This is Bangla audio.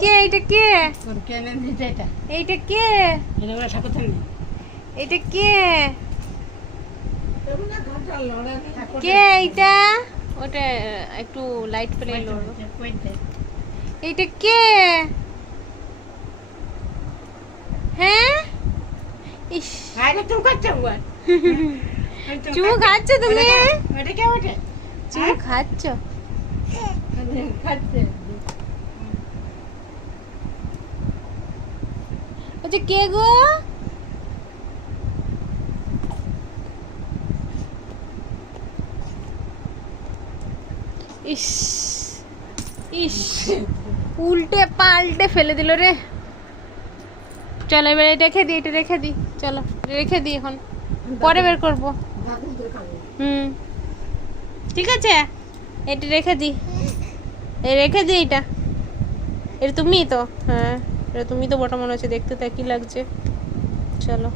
কে এইটা কে এইটা কে এইটা কে কে এইটা ওটা একটু লাইট পেলে এইটা কে হ্যাঁ ইস চুমু খাচ্ছ তুমি চুমু খাচ্ছ আচ্ছা কে গো ইস ইস উল্টে পাল্টে ফেলে দিল রে চলো এবার রেখে দিই এটা রেখে দিই চলো রেখে দিই এখন পরে বের করবো ঠিক আছে এটা রেখে দিই রেখে দিই এটা এটা তুমি তো হ্যাঁ এটা তুমি তো বটা মনে হচ্ছে দেখতে তাই কি লাগছে চলো